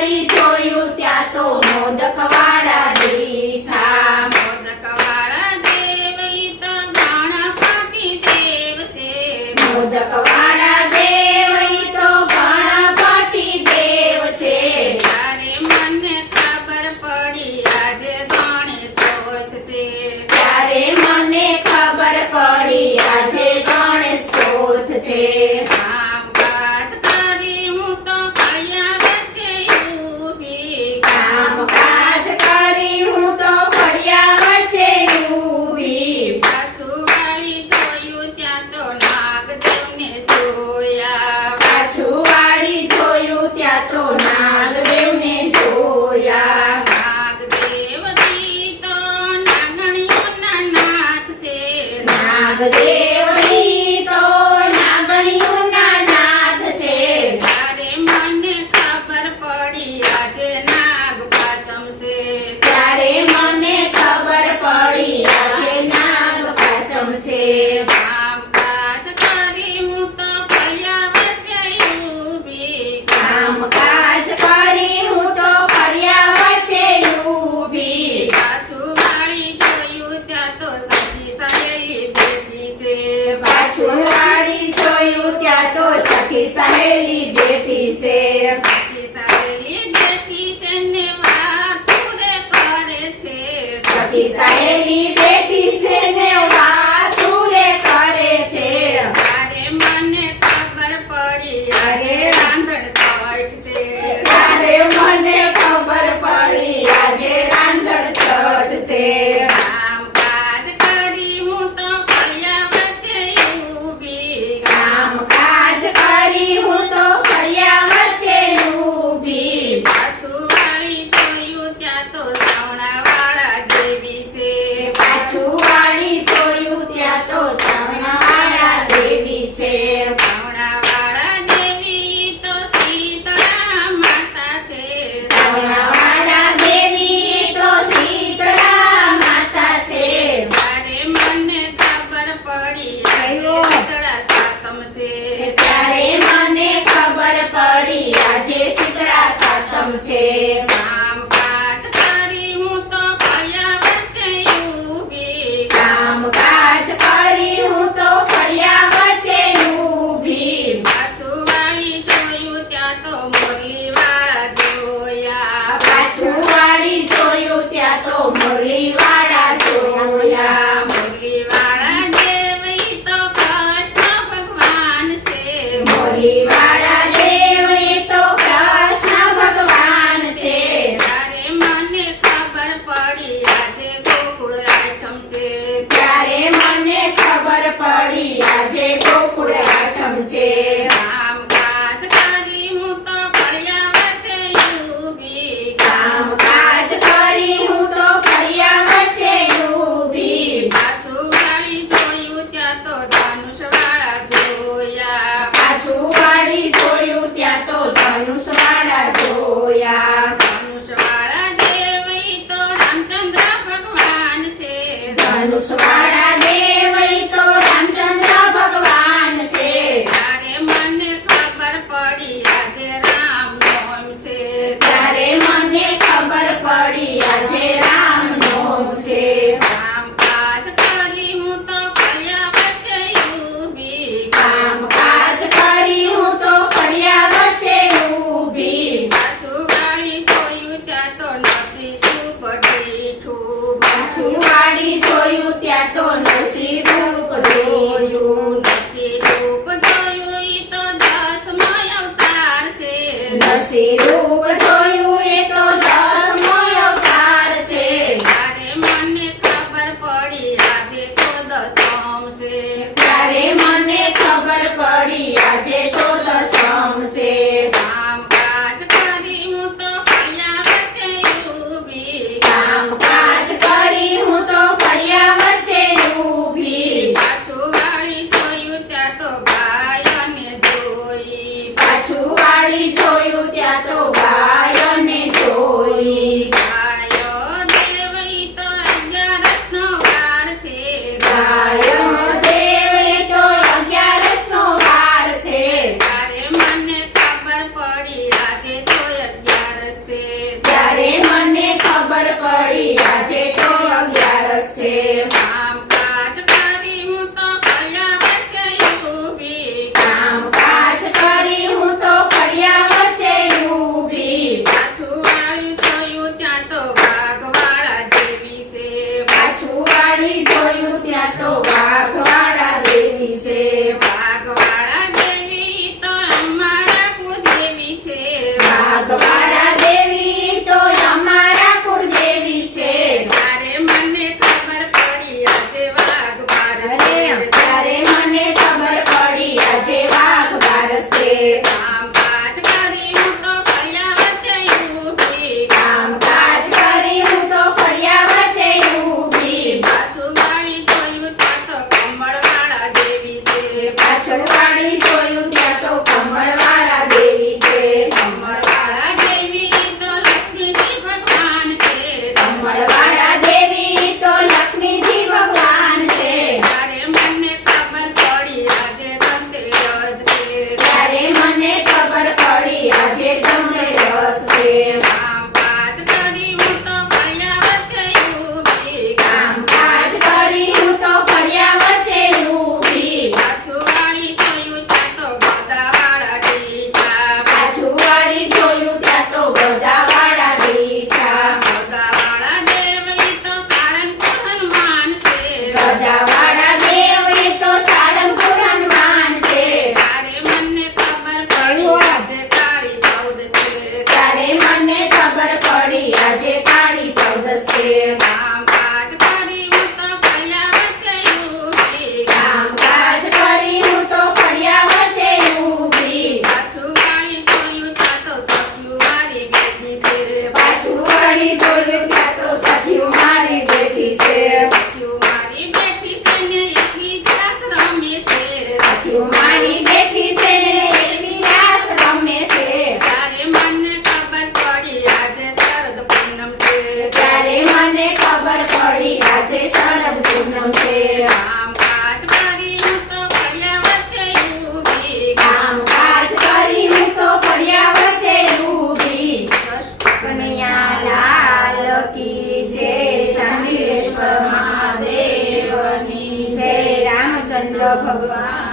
વાળી જોયું ત્યાં તો મોદકવાળા દીઠા. મોદકવાળા દેવ ઈ તો ગણપતિ દેવ છે. મોદકવાળા દેવ ઈ તો ગણપતિ દેવ છે. ત્યારે મને ખબર પડી આજે ગણેશ ચોથ છે. ત્યારે મને ખબર પડી આજે ગણેશ ચોથ છે. કામકાજ કરી હું તો ફળિયા વચ્ચે ઊભી. કામકાજ કરી હું તો ફળિયા વચ્ચે ઊભી. પાછું વાળી જોયું ત્યાં તો નાગદેવને જોયા. પાછું વાળી જોયું ત્યાં તો નાગદેવને જોયા. નાગદેવ જી તો નાગણીઓના નાથ છે. નાગદેવ ઈ તો નાગણીઓના નાથ છે. ત્યારે મને ખબર પડી આજે નાગ પાંચમ છે. ત્યારે મને ખબર પડી આજે નાગ પાંચમ છે. કામકાજ કરી હું તો ફળિયા વચ્ચે ઊભી. કામકાજ કરી હું તો ફળિયા વચ્ચે ઊભી. પાછું વાળી જોયું ત્યાં તો સખી સહેલી બેઠી છે. પાછું વાળી જોયું ત્યાં તો સખી સહેલી બેઠી છે. સખી સહેલી બેઠી છે ને વાતો રે કરે છે. સખી સહેલી બેઠી છે ને વાતો રે કરે છે. ત્યારે મને ખબર પડી આજે રાંધણ સઠ છે. ત્યારે મને ખબર પડી આજે રાંધણ છઠ છે. કામકાજ કરી હું તો ફળિયા વચ્ચે ઊભી. કામકાજ કરી હું તો ફળિયા વચ્ચે ઊભી. પાછું વાળી જોયું ત્યાં તો સવણાવાળા દેવી છે. પાછું વાળી જોયું ત્યાં તો સવણાવાળા દેવી છે. સવણાવાળા દેવી તો શીતળા માતા છે. સવણાવાળા દેવી તો શીતળા માતા છે. ત્યારે મને ખબર પડી આજે શીતળા સાતમ છે. ત્યારે મને ખબર પડી આજે શીતળા સાતમ છે. કામકાજ કરી હું તો ફળિયા વચ્ચે ઊભી. કામકાજ કરી હું તો ફળિયા વચ્ચે ઊભી. પાછું વાળી જોયું ત્યાં તો મુરલીવાળા જોયા. પાછું વાળી જોયું ત્યાં તો મુરલીવાળા જોયા. મુરલીવાળા દેવ ઈ તો કૃષ્ણ ભગવાન છે. મુરલીવાળા દેવ એ તો કૃષ્ણ ભગવાન છે. ત્યારે મને ખબર પડી આજે ગોકુળ આઠમ છે. ત્યારે મને ખબર પડી આજે ગોકુળ આઠમ છે. કામકાજ કરી હું તો ફળિયા વચ્ચે ઊભી. કામકાજ કરી હું તો ફળિયા વચ્ચે ઊભી. પાછું વાળી જોયું ત્યાં તો ધનુષવાળા જોયા. પાછું વાળી જોયું ત્યાં તો ધનુષવાળા જોયા. ધનુષવાળા દેવ ઈ તો રામચંદ્ર ભગવાન છે. ધનુષવાળા દેવ ઈ તો રામચંદ્ર ભગવાન છે. ત્યારે મને ખબર પડી આજે રામ નોમ છે. ત્યારે મને ખબર પડી આજે રામ નોમ છે. કામકાજ કરી હું તો ફળિયા વચ્ચે ઊભી. કામકાજ કરી હું તો ફળિયા વચ્ચે ઊભી. પાછું વાળી જોયું ત્યાં તો નરસિંહ સુખ દીઠું. પાછું વાળી જોયું ત્યાં તો નરસિંહ રૂપ જોયું. નરસિંહ રૂપ જોયું ઈ તો 10મો અવતાર છે. નરસિંહ રૂપ જોયું એ તો 10મો અવતાર છે. ત્યારે મને ખબર પડી આજે તો દસમ છે. ત્યારે મને ખબર પડી આજે તો દસમ છે. કામકાજ કરી હું તો ફળિયા વચ્ચે ઊભી. કામકાજ કરી હું તો ફળિયા વચ્ચે ઊભી. પાછું વાળી જોયું ત્યાં તો ગાયને જોઈ. પાછું વાળી જોયું ત્યાં તો ગાય વાઘવાળા દેવી તો અમારા કુળદેવી છે. ત્યારે મને ખબર પડી આજે વાઘ બારસે. ત્યારે મને ખબર પડી આજે વાઘ બારસે. કામકાજ કરી હું તો ફળિયા વચ્ચે ઊભી. કામકાજ કરી હું તો ફળિયા વચ્ચે ઊભી. પાછું વાળી જોયું ત્યાં તો કમળવાળા દેવી છે. પાછળ વાળી જોયું ત્યાં તો કમળવાળા દેવી છે. કમળવાળા દેવી તો લક્ષ્મીજી ભગવાન છે. કમળવાળા દેવી તો લક્ષ્મીજી ભગવાન છે. ત્યારે મને ખબર પડી આજે ધનતેરસ છે. ત્યારે મને ખબર પડી આજે ધનતેરસ છે. કામકાજ કરી હું તો ફળિયા વચ્ચે ઊભી. કામકાજ કરી હું તો ફળિયા વચ્ચે ઊભી. પાછું વાળી જોયું ત્યાં તો ગદાવાળા ટીકા. પાછું વાળી જોયું ત્યાં તો ગદાવાળા બેઠા. ગદાવાળા દેવી તો સાળંગપુર હનુમાન છે. ગદાવાળા દેવ એ તો સાળંગપુર હનુમાન છે. ત્યારે મને ખબર પડી આજે કાળી ચૌદ છે. ત્યારે મને ખબર પડી આજે કાળી ચૌદસ છે. કામકાજ કરી હું તો ફળિયા વચ્ચે ઊભી. કામકાજ કરી હું તો ફળિયા વચ્ચે ઊભી. પાછું વાળી જોયું ત્યાં તો સખીઓ મારી બેઠી છે. પાછું વળી જોયું ત્યાં તો સખીઓ મારી બેઠી છે. સખીઓ મારી બેઠી છે ને એકબીજા રમે છે. સખીઓ મારી બેઠી છે ને એવી રાસ રમે છે. ત્યારે મને ખબર પડી આજે શરદ પૂનમ છે. ત્યારે મને ખબર પડી આજે શરદ પૂનમ છે. કામકાજ કરી હું તો ફળિયા વચ્ચે ઊભી. કામકાજ કરી હું તો ફળિયા વચ્ચે ઊભી. કનૈયા લાલ કી જય. શનિશ્વર મહાદેવની જય. રામચંદ્ર ભગવાન